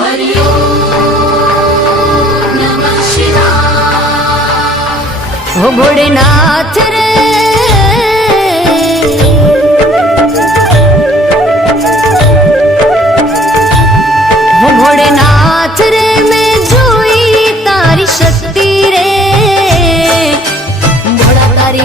हरि ओम नमः शिवाय। हो भोलेनाथ रे हो भोलेनाथ रे मैं जोई तारी शक्ति रे भोला तारी